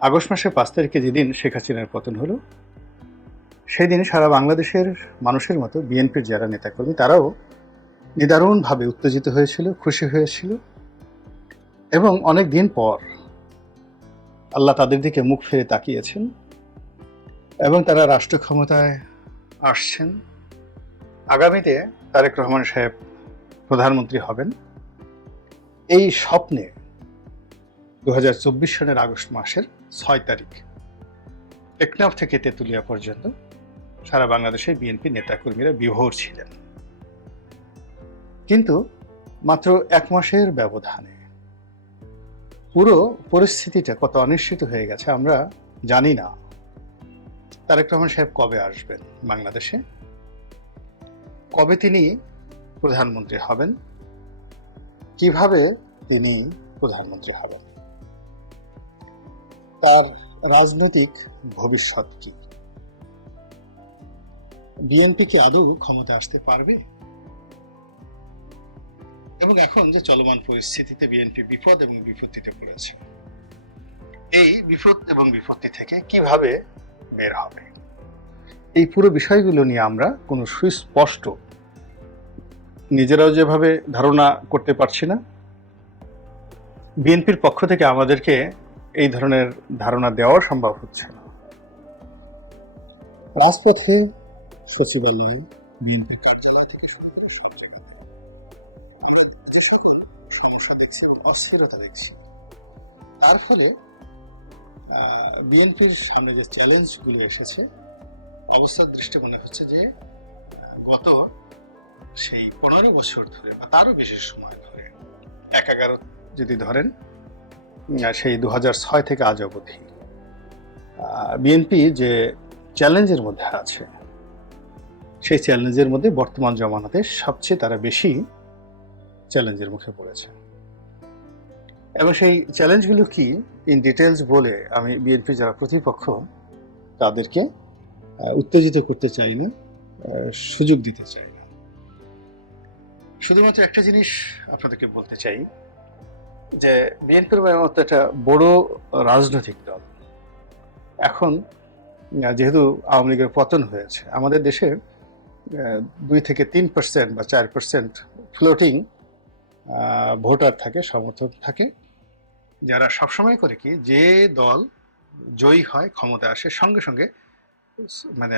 August মাসের পাঁচ তারিখে যেদিন শেখ হাসিনার পতন হলো সেই দিন সারা বাংলাদেশের মানুষের মতো বিএনপির যারা নেতাকর্মী, তারাও নিদারুণভাবে উত্তেজিত হয়েছিল, খুশি হয়েছিল। এবং অনেক দিন পর আল্লাহ তাদের দিকে মুখ ফিরে তাকিয়েছেন এবং তারা রাষ্ট্র ক্ষমতায় আসছেন। আগামীতে তারেক রহমান সাহেব প্রধানমন্ত্রী হবেন। এই স্বপ্নে দু হাজার চব্বিশ সালের আগস্ট মাসের ছয় তারিখ। টেকনাফ থেকে তেঁতুলিয়া পর্যন্ত সারা বাংলাদেশের বিএনপি নেতাকর্মীরা বিভোর ছিলেন। কিন্তু মাত্র এক মাসের ব্যবধানে পুরো পরিস্থিতিটা কত অনিশ্চিত হয়ে গেছে আমরা জানি না। তারেক রহমান সাহেব কবে আসবেন বাংলাদেশে? কবে তিনি প্রধানমন্ত্রী হবেন? কীভাবে তিনি প্রধানমন্ত্রী হবেন? তার রাজনৈতিক ভবিষ্যৎ কি? বিএনপি কি আদৌ ক্ষমতা আসতে পারবে? এবং এখন যে চলমান পরিস্থিতিতে বিএনপি বিপদ এবং বিপত্তিতে পড়েছে, এই বিপদ এবং বিপত্তি থেকে কীভাবে বের হবে? এই পুরো বিষয়গুলো নিয়ে আমরা কোনো সুস্পষ্ট, নিজেরাও যেভাবে ধারণা করতে পারছি না, বিএনপির পক্ষ থেকে আমাদেরকে এই ধরনের ধারণা দেওয়া সম্ভব হচ্ছে না। রাজপথে সচিবালয় বিএনপির কার্যালয় থেকে অস্থিরতা দেখছি। তার ফলে বিএনপির সামনে যে চ্যালেঞ্জগুলো এসেছে, অবস্থার দৃষ্টি মনে হচ্ছে যে, গত সেই পনেরো বছর ধরে বা তারও বেশি সময় ধরে, এক এগারো যদি ধরেন সেই দু ছয় থেকে আজ অবধি। বিএনপি যে চ্যালেঞ্জের মধ্যে আছে, সেই চ্যালেঞ্জের মধ্যে বর্তমান জমানাতে সবচেয়ে তারা বেশি চ্যালেঞ্জের মুখে পড়েছে। এবং সেই চ্যালেঞ্জগুলো কি ইন ডিটেলস বলে আমি বিএনপি যারা প্রতিপক্ষ, তাদেরকে উত্তেজিত করতে চাই না সুযোগ দিতে চাই না। শুধুমাত্র একটা জিনিস আপনাদেরকে বলতে চাই বিএনপির মতো একটা বড় রাজনৈতিক দল। এখন যেহেতু আওয়ামী লীগের পতন হয়েছে, আমাদের দেশে দুই থেকে তিন পার্সেন্ট বা চার পার্সেন্ট ফ্লোটিং ভোটার থাকে, সমর্থক থাকে। যারা সবসময় করে কি, যে দল জয়ী হয়, ক্ষমতা আসে, সঙ্গে সঙ্গে মানে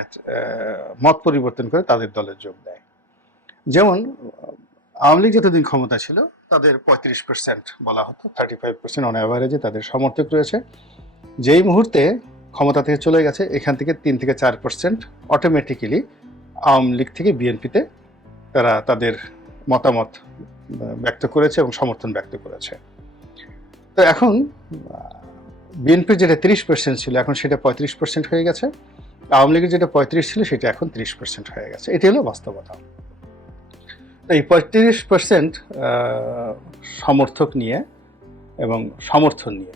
মত পরিবর্তন করে তাদের দলে যোগ দেয়। যেমন আওয়ামী লীগ যতদিন ক্ষমতা ছিল, তাদের পঁয়ত্রিশ পার্সেন্ট বলা হতো থার্টি ফাইভ পার্সেন্ট অন অ্যাভারেজে তাদের সমর্থক রয়েছে। যেই মুহূর্তে ক্ষমতা থেকে চলে গেছে, এখান থেকে তিন থেকে চার পার্সেন্ট অটোমেটিক্যালি আওয়ামী লীগ থেকে বিএনপিতে তারা তাদের মতামত ব্যক্ত করেছে এবং সমর্থন ব্যক্ত করেছে। তো এখন বিএনপির যেটা তিরিশ পার্সেন্ট ছিল, এখন সেটা পঁয়ত্রিশ পার্সেন্ট হয়ে গেছে। আওয়ামী লীগের যেটা পঁয়ত্রিশ ছিল, সেটা এখন তিরিশ পার্সেন্ট হয়ে গেছে। এটি হলো বাস্তবতা। এই পঁয়ত্রিশ পার্সেন্ট সমর্থক নিয়ে এবং সমর্থন নিয়ে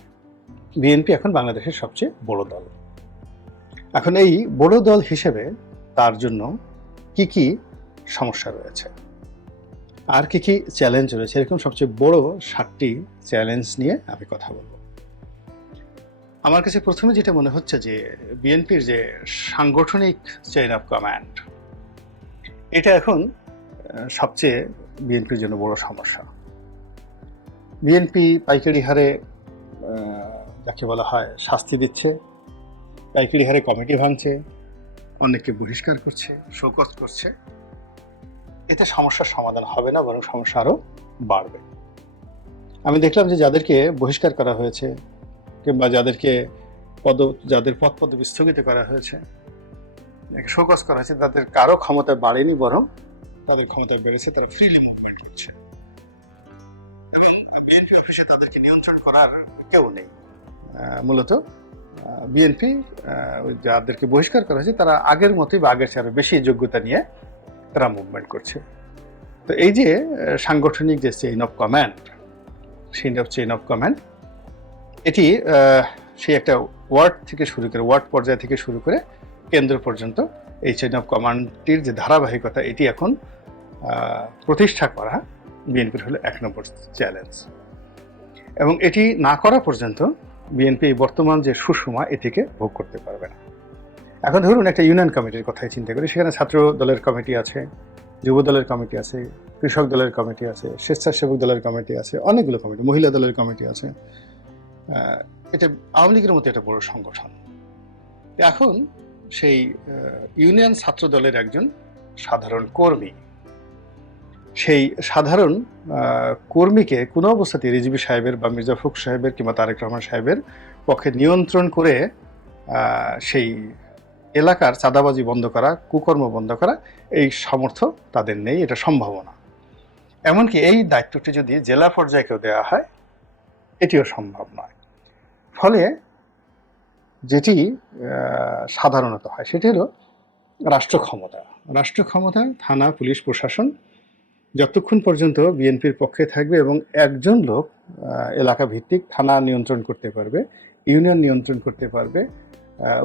বিএনপি এখন বাংলাদেশের সবচেয়ে বড় দল। এখন এই বড় দল হিসেবে তার জন্য কি কি সমস্যা রয়েছে? আর কি কি চ্যালেঞ্জ রয়েছে? এরকম সবচেয়ে বড় সাতটি চ্যালেঞ্জ নিয়ে আমি কথা বলব। আমার কাছে প্রথমে যেটা মনে হচ্ছে যে বিএনপির যে সাংগঠনিক চেইন অফ কমান্ড এটা এখন সবচেয়ে বিএনপির জন্য বড় সমস্যা। বিএনপি পাইকারি হারে যাকে বলা হয় শাস্তি দিচ্ছে, পাইকারি হারে কমিটি ভাঙছে, অনেককে বহিষ্কার করছে, শোকজ করছে। এতে সমস্যার সমাধান হবে না, বরং সমস্যা আরও বাড়বে। আমি দেখলাম যে যাদেরকে বহিষ্কার করা হয়েছে কিংবা যাদেরকে পদ, যাদের পদ পদবি স্থগিত করা হয়েছে, শোকজ করা হয়েছে, তাদের কারও ক্ষমতা বাড়েনি, বরং তাদের ক্ষমতা বেড়েছে তারা ফ্রিলি মুভমেন্ট করছে। এবং বিএনপি অফিসে তাদেরকে নিয়ন্ত্রণ করার কেউ নেই। মূলত বিএনপি যাদেরকে বহিষ্কার করা হয়েছে তারা আগের মতোই বা আগের চেয়ে বেশি যোগ্যতা নিয়ে তারা মুভমেন্ট করছে। তো এই যে সাংগঠনিক যে chain of command chain of chain of command এটি সেই একটা ওয়ার্ড থেকে শুরু করে ওয়ার্ড পর্যায় থেকে শুরু করে কেন্দ্র পর্যন্ত এই চেইন অফ কমান্ডটির যে ধারাবাহিকতা, এটি এখন প্রতিষ্ঠা করা বিএনপির হলো এক নম্বর চ্যালেঞ্জ এবং এটি না করা পর্যন্ত বিএনপি বর্তমান যে সুষমা, এটিকে ভোগ করতে পারবে না। এখন ধরুন একটা ইউনিয়ন কমিটির কথাই চিন্তা করি। সেখানে ছাত্র দলের কমিটি আছে, যুব দলের কমিটি আছে, কৃষক দলের কমিটি আছে, স্বেচ্ছাসেবক দলের কমিটি আছে, অনেকগুলো কমিটি, মহিলা দলের কমিটি আছে। এটা আওয়ামী লীগের মতো একটা বড় সংগঠন। এখন সেই ইউনিয়ন ছাত্র দলের একজন সাধারণ কর্মী। সেই সাধারণ কর্মীকে কোনো অবস্থাতে রিজবি সাহেবের বা মির্জা ফখরুল সাহেবের কিংবা তারেক রহমান সাহেবের পক্ষে নিয়ন্ত্রণ করে সেই এলাকার চাঁদাবাজি বন্ধ করা, কুকর্ম বন্ধ করা, এই সামর্থ্য তাদের নেই, এটা সম্ভাবনা। এমনকি এই দায়িত্বটি যদি জেলা পর্যায়েকেও দেওয়া হয়, এটিও সম্ভব নয়। ফলে যেটি সাধারণত হয়, সেটি হলো রাষ্ট্র ক্ষমতা। রাষ্ট্র ক্ষমতা, থানা, পুলিশ, প্রশাসন যতক্ষণ পর্যন্ত বিএনপির পক্ষে থাকবে এবং একজন লোক এলাকা ভিত্তিক থানা নিয়ন্ত্রণ করতে পারবে, ইউনিয়ন নিয়ন্ত্রণ করতে পারবে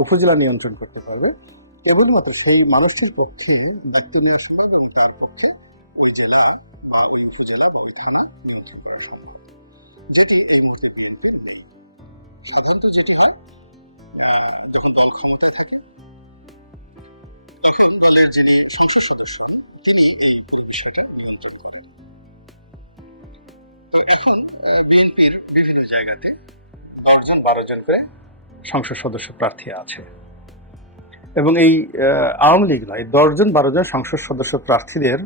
উপজেলা নিয়ন্ত্রণ করতে পারবে, কেবলমাত্র সেই মানুষটির পক্ষে দায়িত্ব নেওয়া সম্ভব এবং তার পক্ষে ওই জেলা বা ওই উপজেলা বা ওই থানা নিয়ন্ত্রণ করা সম্ভব। যেটি এই মুহূর্তে বিএনপির নেই। সাধারণত যেটি হয় যখন দল ক্ষমতা থাকে দলের যিনি সংসদ সদস্য তিনি এই বিষয়টা নিয়ন্ত্রণ করেন তো এখন বিএনপির বিভিন্ন জায়গাতে আটজন বারো জন করে সংসদ সদস্য প্রার্থী আছে। এবং এই আওয়ামী লীগ নয়, দশজন, বারো জন সংসদ সদস্য প্রার্থীদের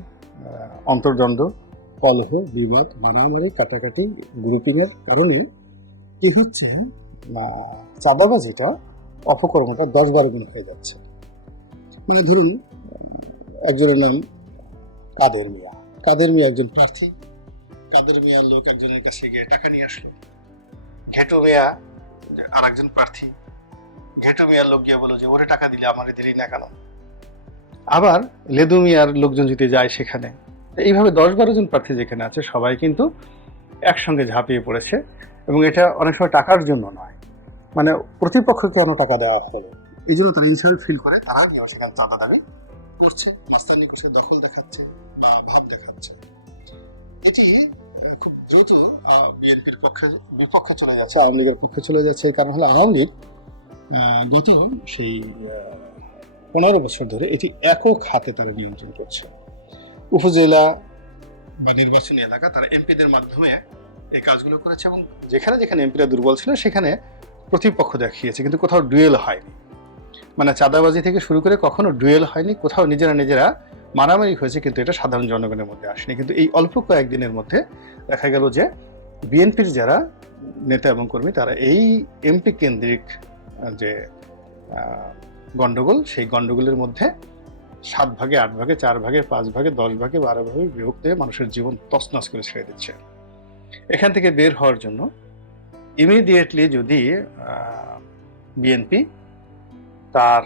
অন্তর্দ্বন্দ্ব, কলহ, বিবাদ, মারামারি, কাটাকাটি গ্রুপিংয়ের কারণে কি হচ্ছে? চাঁদাবাজিটা অপকর্মটা দশ বারো গুণ হয়ে যাচ্ছে। মানে ধরুন একজনের নাম কাদের মিয়া। কাদের মিয়া একজন প্রার্থী কাদের মিয়ার লোক একজনের কাছে গিয়ে টাকা নিয়ে আসলো। ঘেটু মিয়া আর একজন প্রার্থী ঘেটু মিয়ার লোক গিয়ে বলল যে ওরে টাকা দিলে আমারে দিলি না কেন? আবার লেদু মিয়ার লোকজন যদি যায় সেখানে এইভাবে দশ বারো জন প্রার্থী যেখানে আছে সবাই কিন্তু একসঙ্গে ঝাঁপিয়ে পড়েছে। এবং এটা অনেক সময় টাকার জন্য নয় মানে প্রতিপক্ষকে কেন টাকা দেওয়া হলো? এই জন্য তারা ইনসাইড ফিল করে, তারা নিয়ে সেখানে চাঁদা দাবি করছে মাস্তানি করছে, দখল দেখাচ্ছে বা ভাব দেখাচ্ছে। এটি খুব দ্রুত বিএনপির পক্ষে, বিপক্ষে চলে যাচ্ছে, আওয়ামী লীগের পক্ষে চলে যাচ্ছে। কারণ হলো আওয়ামী লীগ গত সেই পনেরো বছর ধরে এটি একক হাতে তারা নিয়ন্ত্রণ করছে। উপজেলা বা নির্বাচনী এলাকা তারা এমপিদের মাধ্যমে এই কাজগুলো করেছে এবং যেখানে যেখানে এমপিরা দুর্বল ছিল, সেখানে প্রতিপক্ষ দেখিয়েছে কিন্তু কোথাও ডুয়েল হয়নি। মানে চাঁদাবাজি থেকে শুরু করে কখনো ডুয়েল হয়নি কোথাও নিজেরা নিজেরা মারামারি হয়েছে কিন্তু এটা সাধারণ জনগণের মধ্যে আসেনি। কিন্তু এই অল্প কয়েকদিনের মধ্যে দেখা গেল যে বিএনপির যারা নেতা এবং কর্মী তারা এই এমপি কেন্দ্রিক যে আহ, গন্ডগোল সেই গন্ডগোলের মধ্যে সাত ভাগে আট ভাগে চার ভাগে পাঁচ ভাগে দশ ভাগে বারো ভাগে বিভক্ত হয়ে মানুষের জীবন তছনছ করে ছেড়ে দিচ্ছে। এখান থেকে বের হওয়ার জন্য ইমিডিয়েটলি যদি বিএনপি তার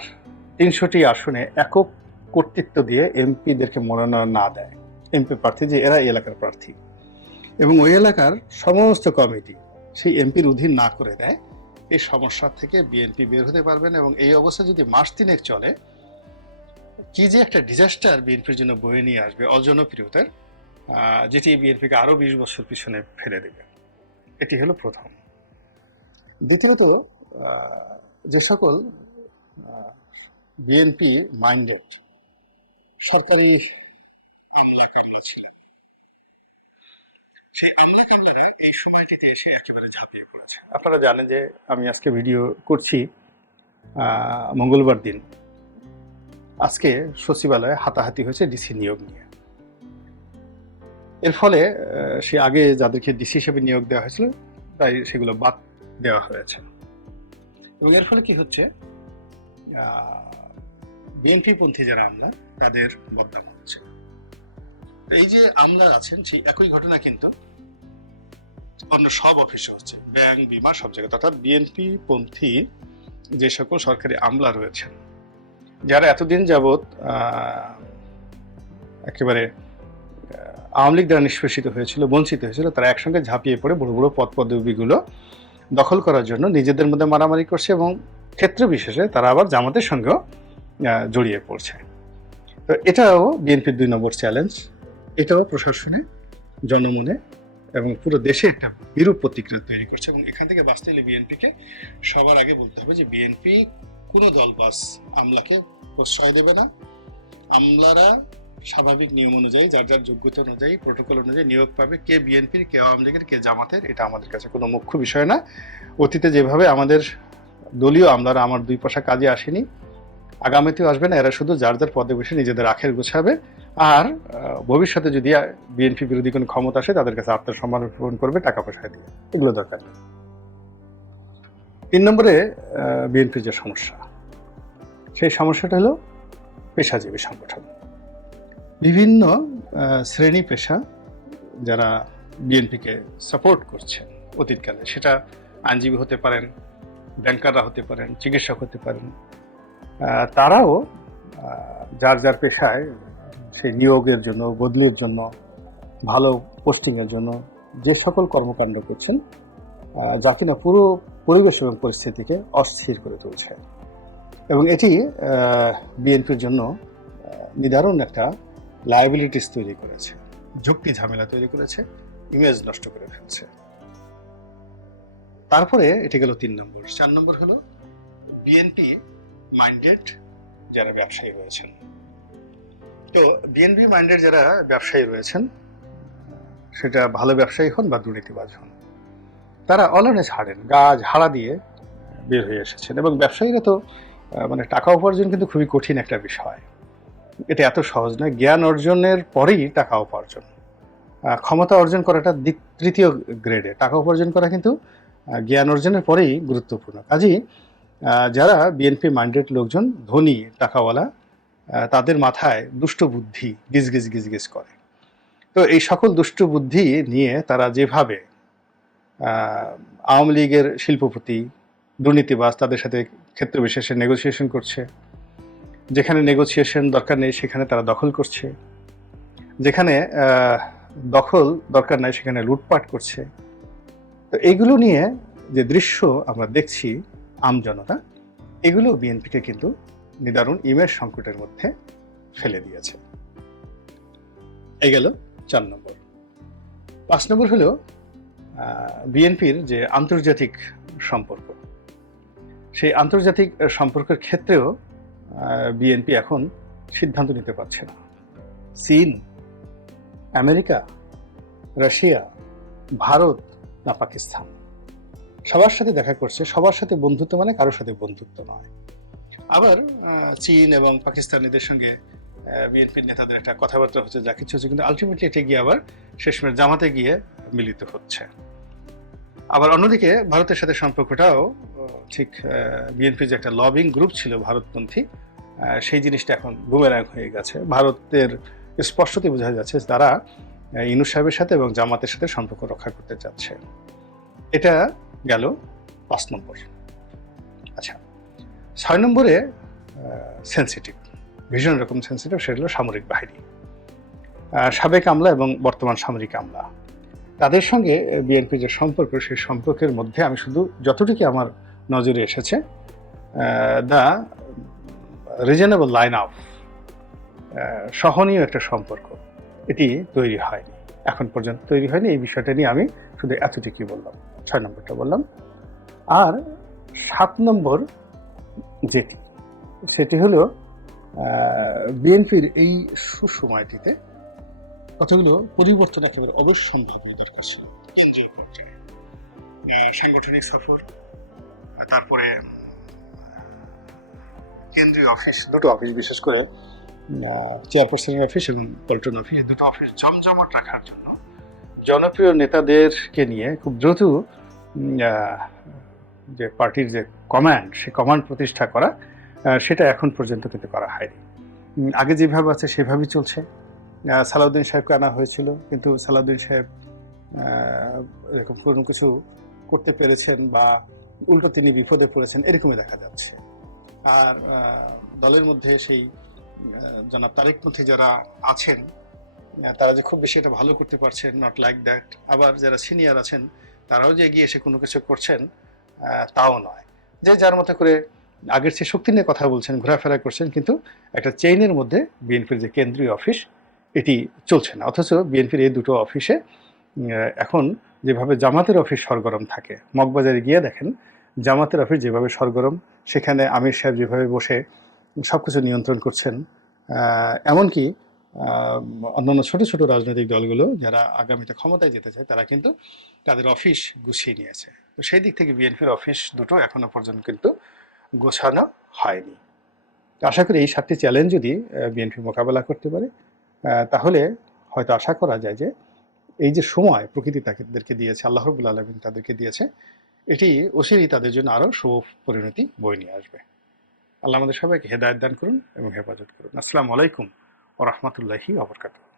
তিনশোটি আসনে একক কর্তৃত্ব দিয়ে এমপিদেরকে মনোনয়ন না দেয় এমপি প্রার্থী যে এরা এলাকার প্রার্থী। এবং ওই এলাকার সমস্ত কমিটি সেই এমপির অধীন না করে দেয়, এই সমস্যা থেকে বিএনপি বের হতে পারবেন এবং এই অবস্থা যদি মাস তিনেক চলে, কি যে একটা ডিজাস্টার বিএনপির জন্য বয়ে নিয়ে আসবে অজনপ্রিয়তার যেটি বিএনপিকে আরও বিশ বছর পিছনে ফেলে দেবে। এটি হলো প্রথম। দ্বিতীয়ত যে সকল বিএনপি মাইন্ডেড সরকারি আমলা কামলা সেই আমলা এই সময়টিতে এসে একেবারে ঝাঁপিয়ে পড়েছে। আপনারা জানেন যে আমি আজকে ভিডিও করছি মঙ্গলবার দিন। আজকে সচিবালয়ে হাতাহাতি হয়েছে ডিসি নিয়োগ নিয়ে। এর ফলে সে আগে যাদেরকে ডিসি হিসেবে নিয়োগ দেওয়া হয়েছিল, তাই সেগুলো বাদ দেওয়া হয়েছে। এবং এর ফলে কি হচ্ছে? বিএনপিপন্থী যারা আমলা, তাদের বদনাম হচ্ছে। এই যে আমলা আছেন, সেই একই ঘটনা কিন্তু অন্য সব অফিসে হচ্ছে। ব্যাংক, বিমা, সব জায়গায়। অর্থাৎ বিএনপি পন্থী যে সকল সরকারি আমলা রয়েছেন, যারা এতদিন যাবৎ একেবারে, আওয়ামী লীগ দ্বারা নিষ্পেষিত হয়েছিল, বঞ্চিত হয়েছিল, তারা একসঙ্গে ঝাঁপিয়ে পড়ে বড় বড় পদ পদবিগুলো দখল করার জন্য নিজেদের মধ্যে মারামারি করছে এবং ক্ষেত্র বিশেষে তারা আবার জামাতের সঙ্গেও জড়িয়ে পড়ছে। তো এটাও বিএনপির দুই নম্বর চ্যালেঞ্জ এটাও প্রশাসনে, জনমনে এবং পুরো দেশে একটা বিরূপ প্রতিক্রিয়া তৈরি করছে এবং এখান থেকে বাঁচতে হলে বিএনপিকে সবার আগে বলতে হবে যে বিএনপি কোনো দল বাস আমলাকে প্রশ্রয় দেবে না। আমলারা স্বাভাবিক নিয়ম অনুযায়ী, যার যার যোগ্যতা অনুযায়ী প্রোটোকল অনুযায়ী নিয়োগ পাবে, কে বিএনপির কে আওয়ামী লীগের, কে জামাতের, এটা আমাদের কাছে কোনো মুখ্য বিষয় না। অতীতে যেভাবে আমাদের দলীয় আমলারা আমার দুই পয়সা কাজে আসেনি, আগামীতেও আসবে না এরা শুধু যার যার পদে বসে নিজেদের আখের গোছাবে। আর ভবিষ্যতে যদি বিএনপি বিরোধী কোনো ক্ষমতা আসে, তাদের কাছে আত্মসম্মান করবে, টাকা পয়সা দিয়ে। এগুলো দরকার তিন নম্বরে বিএনপির যে সমস্যা, সেই সমস্যাটা হলো পেশাজীবী সংগঠন। বিভিন্ন শ্রেণি পেশা যারা বিএনপিকে সাপোর্ট করছে অতীতকালে। সেটা আইনজীবী হতে পারেন ব্যাংকাররা হতে পারেন, চিকিৎসক হতে পারেন। তারাও যার যার পেশায় সেই নিয়োগের জন্য, বদলির জন্য, ভালো পোস্টিংয়ের জন্য যে সকল কর্মকাণ্ড করছেন যা কিনা পুরো পরিবেশ এবং পরিস্থিতিকে অস্থির করে তুলছে। এবং এটি বিএনপির জন্য নিদারুণ একটা লায়াবিলিটিস তৈরি করেছে, যুক্তি ঝামেলা তৈরি করেছে ইমেজ নষ্ট করে ফেলছে। তারপরে এটি গেল তিন নম্বর, চার নম্বর হলো বিএনপি মাইন্ডেড যারা ব্যবসায়ী রয়েছেন। তো বিএনপি মাইন্ডেড যারা ব্যবসায়ী রয়েছেন, সেটা ভালো ব্যবসায়ী হন বা দুর্নীতিবাজ হন, তারা অলনে ছাড়েন, গাছ, হাড়া দিয়ে বের হয়ে এসেছেন। এবং ব্যবসায়ীরা তো মানে টাকা উপার্জন কিন্তু খুবই কঠিন একটা বিষয়। এটা এত সহজ নয়, জ্ঞান অর্জনের পরেই টাকা উপার্জন। ক্ষমতা অর্জন করাটা তৃতীয় গ্রেডে টাকা উপার্জন করা কিন্তু জ্ঞান অর্জনের পরেই গুরুত্বপূর্ণ। কাজেই যারা বিএনপি মাইন্ডেড লোকজন, ধনী টাকাওয়ালা তাদের মাথায় দুষ্ট বুদ্ধি গিজ গিজ গিজ গিজ করে। তো এই সকল দুষ্ট বুদ্ধি নিয়ে তারা যেভাবে আওয়ামী লীগের শিল্পপতি, দুর্নীতিবাজ, তাদের সাথে ক্ষেত্র বিশেষে নেগোসিয়েশন করছে যেখানে নেগোসিয়েশন দরকার নেই, সেখানে তারা দখল করছে। যেখানে দখল দরকার নাই, সেখানে লুটপাট করছে। তো এগুলো নিয়ে যে দৃশ্য আমরা দেখছি আমজনতা এগুলো বিএনপিকে কিন্তু নিদারুণ ইমেজ সংকটের মধ্যে ফেলে দিয়েছে। এই গেল চার নম্বর। পাঁচ নম্বর হলো বিএনপির যে আন্তর্জাতিক সম্পর্ক। সেই আন্তর্জাতিক সম্পর্কের ক্ষেত্রেও বিএনপি এখন সিদ্ধান্ত নিতে পারছে না। চীন, আমেরিকা, রাশিয়া, ভারত না পাকিস্তান। সবার সাথে দেখা করছে, সবার সাথে বন্ধুত্ব মানে কারোর সাথে বন্ধুত্ব নয়। আবার চীন এবং পাকিস্তানিদের সঙ্গে বিএনপির নেতাদের একটা কথাবার্তা হচ্ছে, যা কিছু হচ্ছে, কিন্তু আলটিমেটলি এটা গিয়ে আবার শেষমেশ জামাতে গিয়ে মিলিত হচ্ছে। আবার অন্যদিকে ভারতের সাথে সম্পর্কটাও ঠিক বিএনপির যে একটা লবিং গ্রুপ ছিল ভারতপন্থী সেই জিনিসটা এখন বুমেরাং হয়ে গেছে। ভারতের স্পষ্টতই বোঝা যাচ্ছে তারা ইনুস সাহেবের সাথে এবং জামাতের সাথে সম্পর্ক রক্ষা করতে চাচ্ছে। এটা গেল পাঁচ নম্বর। আচ্ছা ছয় নম্বরে সেন্সিটিভ ভীষণ রকম সেন্সিটিভ সেটা হলো সামরিক বাহিনী। সাবেক আমলা এবং বর্তমান সামরিক আমলা। তাদের সঙ্গে বিএনপি যে সম্পর্ক, সেই সম্পর্কের মধ্যে আমি শুধু যতটুকু আমার নজরে এসেছে দ্য রিজনেবল লাইন অফ সহনীয় একটা সম্পর্ক। এটি তৈরি হয়নি, এখন পর্যন্ত তৈরি হয়নি। এই বিষয়টা নিয়ে আমি শুধু এতটুকুই বললাম, ছয় নম্বরটা বললাম। আর সাত নম্বর যেটি, সেটি হলো বিএনপির এই সুসময়টিতে কতগুলো পরিবর্তন একেবারে অবশ্যম্ভাবী দরকার সাংগঠনিক সফর তারপরে কেন্দ্রীয় অফিস দুটো অফিস বিশেষ করে চেয়ারপারসনের অফিস এবং পল্টন অফিস দুটো অফিস জমজমাট রাখার জন্য জনপ্রিয় নেতাদেরকে নিয়ে খুব দ্রুত যে পার্টির যে কমান্ড সে কমান্ড প্রতিষ্ঠা করা সেটা এখন পর্যন্ত কিন্তু করা হয়নি। আগে যেভাবে আছে সেভাবেই চলছে। সালাউদ্দিন সাহেবকে আনা হয়েছিল, কিন্তু সালাউদ্দিন সাহেব এরকম কোনো কিছু করতে পেরেছেন বা উল্টো তিনি বিপদে পড়েছেন, এরকমই দেখা যাচ্ছে। আর দলের মধ্যে সেই জনাব তারিক পন্থী যারা আছেন তারা যে খুব বেশি এটা ভালো করতে পারছেন নট লাইক দ্যাট আবার যারা সিনিয়র আছেন, তারাও যে এগিয়ে এসে কোনো কিছু করছেন তাও নয়। যে যার মতো করে আগের চেয়ে শক্তি নিয়ে কথা বলছেন, ঘোরাফেরা করছেন, কিন্তু একটা চেইনের মধ্যে বিএনপির যে কেন্দ্রীয় অফিস এটি চলছে না। অথচ বিএনপির এই দুটো অফিসে এখন যেভাবে জামাতের অফিস সরগরম থাকে। মগবাজারে গিয়ে দেখেন, জামাতের অফিস যেভাবে সরগরম, সেখানে আমির সাহেব যেভাবে বসে সব কিছু নিয়ন্ত্রণ করছেন এমনকি অন্যান্য ছোট ছোট রাজনৈতিক দলগুলো যারা আগামীতে ক্ষমতায় যেতে চায়, তারা কিন্তু তাদের অফিস গুছিয়ে নিয়েছে। তো সেই দিক থেকে বিএনপির অফিস দুটো এখনও পর্যন্ত কিন্তু গোছানো হয়নি। আশা করি এই সাতটি চ্যালেঞ্জ যদি বিএনপি মোকাবেলা করতে পারে তাহলে হয়তো আশা করা যায় যে এই যে সময় প্রকৃতি তাদেরকে দিয়েছে, আল্লাহ রবুল আলমিন তাদেরকে দিয়েছে, এটি ওসিরই তাদের জন্য আরও শুভ পরিণতি বই নিয়ে আসবে। আল্লাহ আমাদের সবাইকে হেদায়ত দান করুন এবং হেফাজত করুন। আসসালামু আলাইকুম ও রহমতুল্লাহি আবরকাতুহ